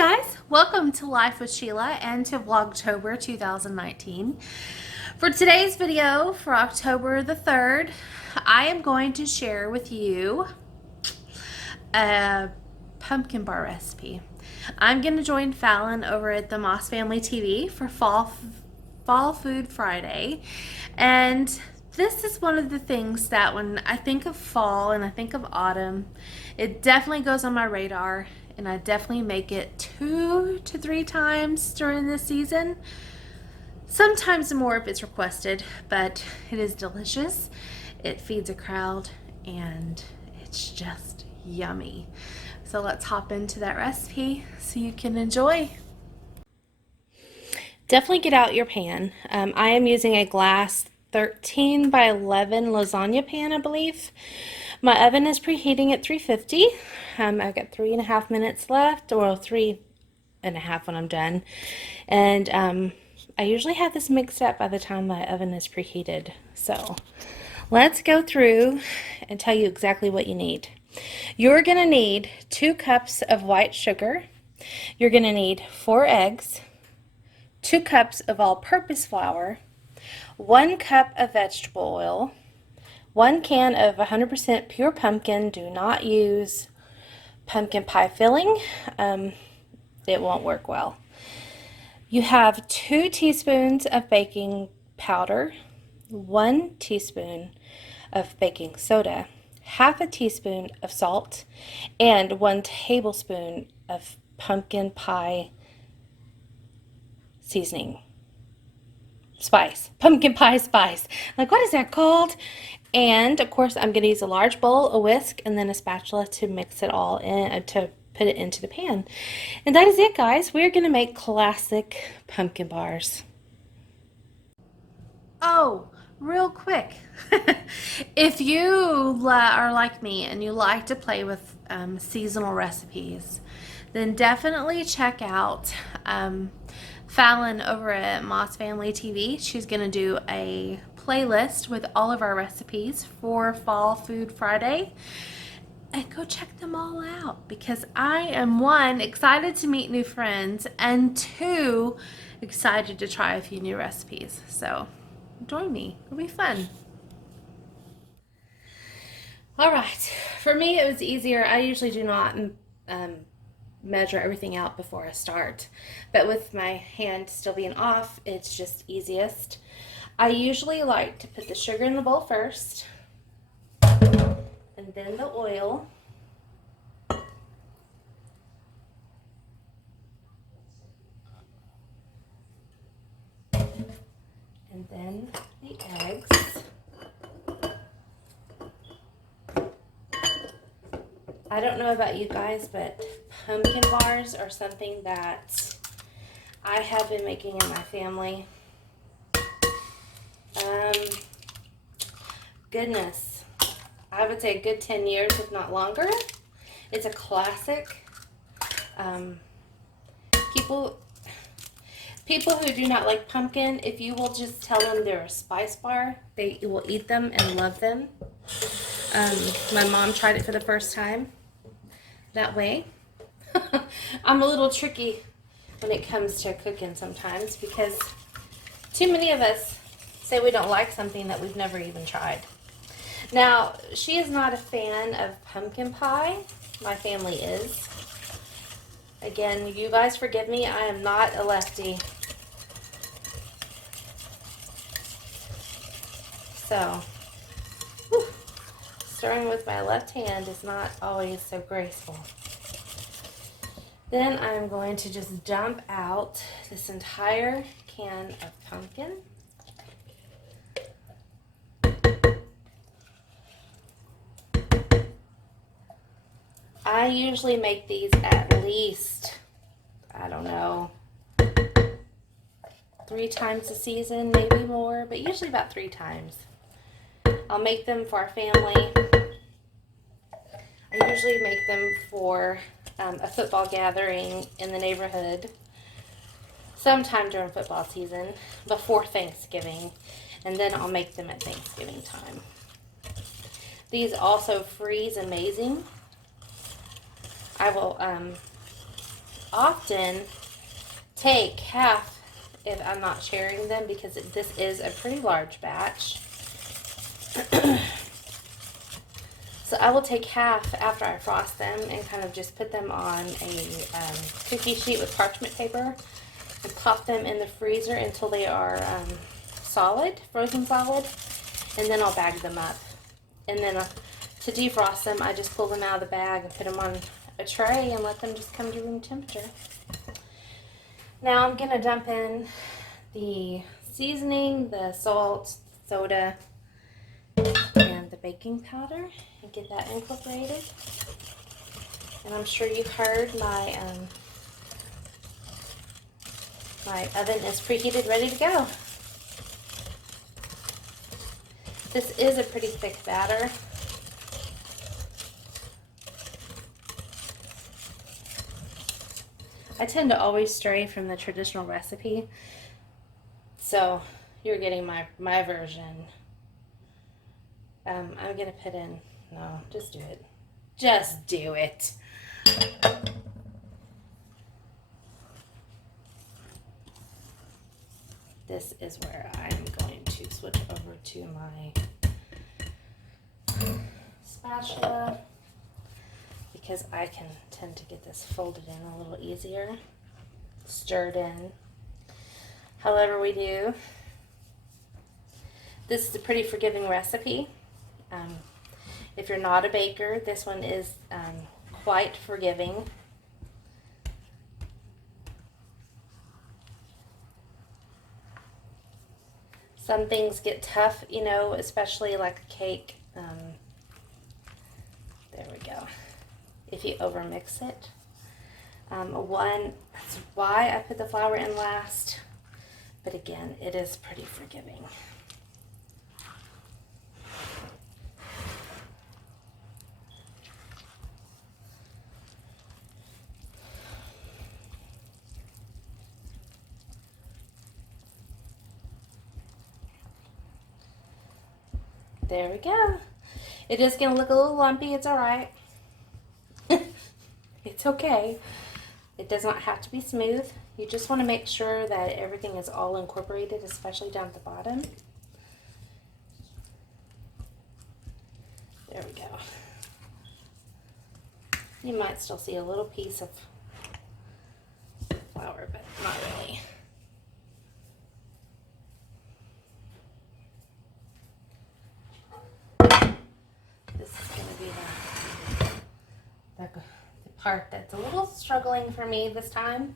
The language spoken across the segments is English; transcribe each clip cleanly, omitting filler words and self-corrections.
Guys, welcome to Life with Sheila and to Vlogtober 2019. For today's video for October the 3rd, I am going to share with you a pumpkin bar recipe. I'm going to join Fallon over at the Moss Family TV for Fall Food Friday, and this is one of the things that when I think of fall and I think of autumn, it definitely goes on my radar, and I definitely make it 2 to 3 times during this season. Sometimes more if it's requested, but it is delicious. It feeds a crowd and it's just yummy. So let's hop into that recipe so you can enjoy. Definitely get out your pan. I am using a glass 13 by 11 lasagna pan, I believe. My oven is preheating at 350. I've got 3.5 minutes left, or 3.5 when I'm done. And I usually have this mixed up by the time my oven is preheated. So let's go through and tell you exactly what you need. You're going to need 2 cups of white sugar. You're going to need 4 eggs, 2 cups of all-purpose flour, 1 cup of vegetable oil, 1 can of 100% pure pumpkin. Do not use pumpkin pie filling. It won't work well. You have 2 teaspoons of baking powder, 1 teaspoon of baking soda, half a teaspoon of salt, and 1 tablespoon of pumpkin pie seasoning. Pumpkin pie spice. Like, what is that called? And of course, I'm going to use a large bowl, a whisk, and then a spatula to mix it all in, to put it into the pan. And that is it, guys. We're going to make classic pumpkin bars. Oh, real quick. If you are like me and you like to play with seasonal recipes, then definitely check out Fallon over at Moss Family TV. She's going to do a playlist with all of our recipes for Fall Food Friday. And go check them all out, because I am 1, excited to meet new friends, and 2, excited to try a few new recipes. So join me. It'll be fun. All right. For me, it was easier. I usually do not measure everything out before I start, but with my hand still being off, it's just easiest. I usually like to put the sugar in the bowl first, and then the oil, and then the eggs. I don't know about you guys, but pumpkin bars are something that I have been making in my family. Goodness, I would say a good 10 years, if not longer. It's a classic. People who do not like pumpkin, if you will just tell them they're a spice bar, they will eat them and love them. My mom tried it for the first time that way. I'm a little tricky when it comes to cooking sometimes, because too many of us say we don't like something that we've never even tried. Now, she is not a fan of pumpkin pie. My family is. Again, you guys forgive me, I am not a lefty. So, stirring with my left hand is not always so graceful. Then I'm going to just dump out this entire can of pumpkin. I usually make these at least, I don't know, 3 times a season, maybe more, but usually about 3 times. I'll make them for our family. I usually make them for a football gathering in the neighborhood sometime during football season, before Thanksgiving, and then I'll make them at Thanksgiving time. These also freeze amazing. I will often take half if I'm not sharing them, because this is a pretty large batch. So I will take half after I frost them and kind of just put them on a cookie sheet with parchment paper and pop them in the freezer until they are solid, frozen solid, and then I'll bag them up. And then to defrost them, I just pull them out of the bag and put them on a tray and let them just come to room temperature. Now I'm going to dump in the seasoning, the salt, soda, and the baking powder and get that incorporated. And I'm sure you heard my my oven is preheated, ready to go. This is a pretty thick batter. I tend to always stray from the traditional recipe, so you're getting my version. I'm gonna put in, no, just do it. Just do it. This is where I'm going to switch over to my spatula, because I can tend to get this folded in a little easier, stirred in however we do. This is a pretty forgiving recipe. If you're not a baker, this one is quite forgiving. Some things get tough, you know, especially like a cake. There we go. If you overmix it. That's why I put the flour in last. But again, it is pretty forgiving. There we go. It is going to look a little lumpy. It's all right. It's okay. It does not have to be smooth. You just want to make sure that everything is all incorporated, especially down at the bottom. There we go. You might still see a little piece of flour, but not really. This is going to be the part that's a little struggling for me this time,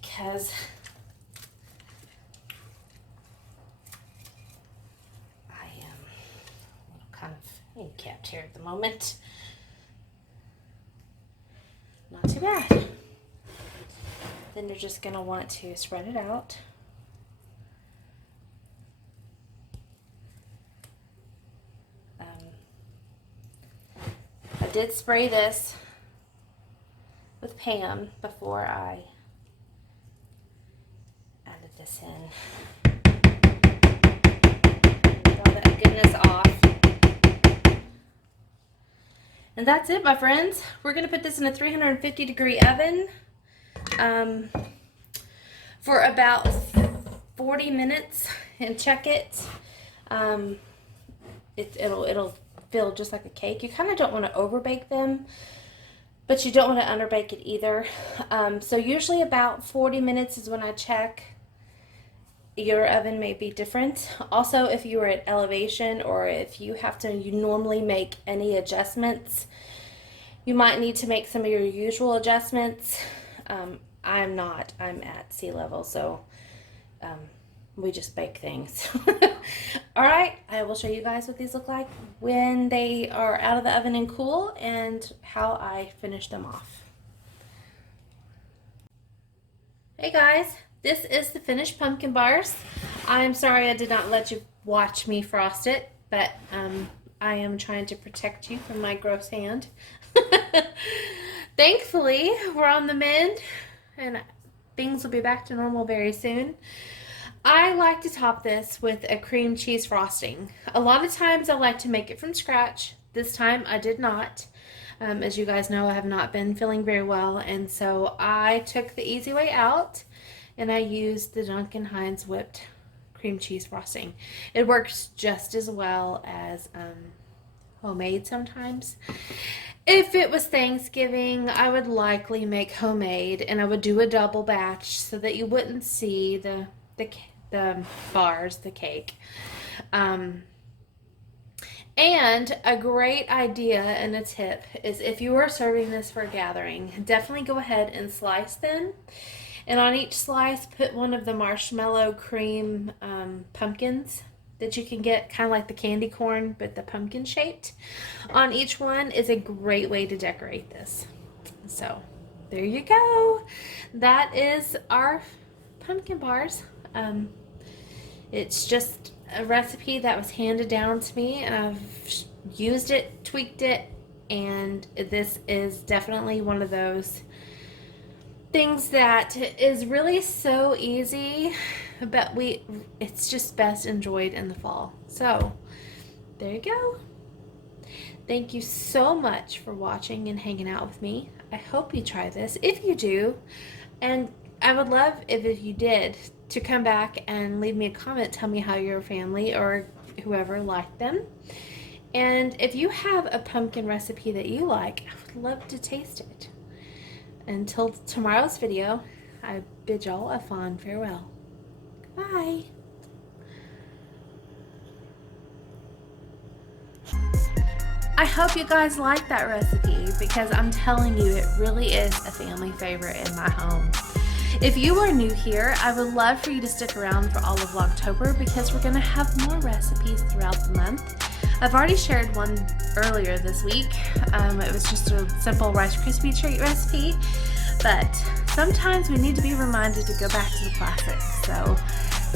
because I am a little kind of handicapped here at the moment. Not too bad. Then you're just going to want to spread it out. I did spray this with Pam before I added this in. Get all that goodness off. And that's it, my friends. We're going to put this in a 350-degree oven for about 40 minutes and check it. It'll feel just like a cake. You kind of don't want to overbake them, but you don't want to underbake it either. So usually about 40 minutes is when I check. Your oven may be different. Also, if you are at elevation or if you normally make any adjustments, you might need to make some of your usual adjustments. I'm not. I'm at sea level, so we just bake things. All right, I will show you guys what these look like when they are out of the oven and cool, and how I finish them off. Hey guys, this is the finished pumpkin bars. I'm sorry I did not let you watch me frost it, but I am trying to protect you from my gross hand. Thankfully, we're on the mend, and things will be back to normal very soon. I like to top this with a cream cheese frosting. A lot of times I like to make it from scratch. This time I did not. As you guys know, I have not been feeling very well, and so I took the easy way out and I used the Duncan Hines whipped cream cheese frosting. It works just as well as homemade sometimes. If it was Thanksgiving, I would likely make homemade, and I would do a double batch so that you wouldn't see the bars, the cake. Um, and a great idea and a tip is if you are serving this for a gathering, definitely go ahead and slice them. And on each slice, put one of the marshmallow cream pumpkins that you can get, kind of like the candy corn, but the pumpkin shaped. On each one is a great way to decorate this. So there you go. That is our pumpkin bars. It's just a recipe that was handed down to me, and I've used it, tweaked it, and this is definitely one of those things that is really so easy, but it's just best enjoyed in the fall. So there you go. Thank you so much for watching and hanging out with me. I hope you try this if you do, and I would love if you did to come back and leave me a comment. Tell me how your family or whoever liked them, and if you have a pumpkin recipe that you like, I would love to taste it. Until tomorrow's video, I bid y'all a fond farewell. Bye. I hope you guys like that recipe, because I'm telling you, it really is a family favorite in my home. If you are new here, I would love for you to stick around for all of October, because we're going to have more recipes throughout the month. I've already shared one earlier this week. It was just a simple Rice Krispie treat recipe, but sometimes we need to be reminded to go back to the classics. So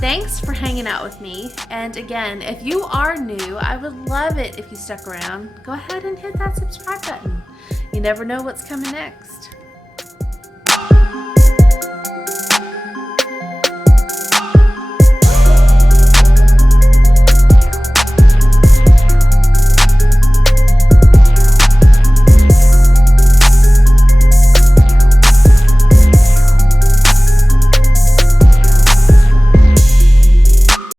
thanks for hanging out with me. And again, if you are new, I would love it if you stuck around. Go ahead and hit that subscribe button. You never know what's coming next.